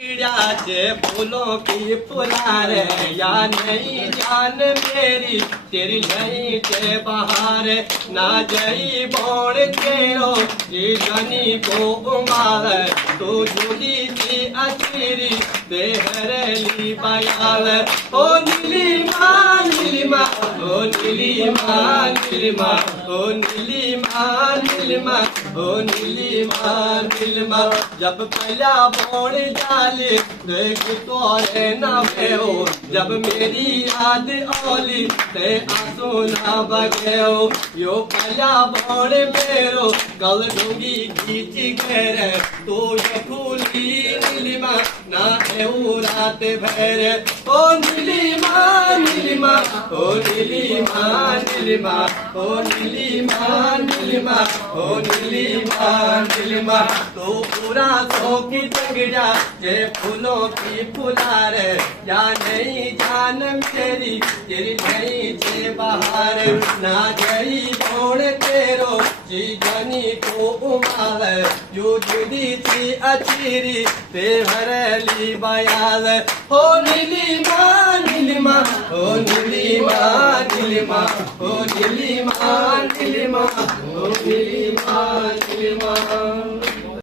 चिड़िया फूलों की फुलार या नहीं जान मेरी तेरी नहीं के बहार ना जई बोड़ तेरो ये जनी को उमाल तू झूली सी अचीरी बेहरली बयाल ओ नीली माँ ओ नीली माँ ओ नीली माँ ओ नीली माँ जब पहला बोड़ जाले देख तोरे ना भेओ जब मेरी याद ओली ते आंसू ना बगेओ यो पहला बोड़ मेरो गल डूंगी खींच घेरे तू ये फूली नीलिमा ना एऊ रात भरे ओ नीलिमा ओ नीलिमा ओ नीलिमा ओ नीलिमा तू पूरा सो की जग जा ये फूलों की फुलार या नहीं जान मेरी तेरी नहीं जे बहार ना जई बोड़ तेरो जी जानी को उमाल यू जुदी थी अचीरी ते भरली बयाल हो नीलिमा ओ नीलिमा ओ नीलिमा ओ नीलिमा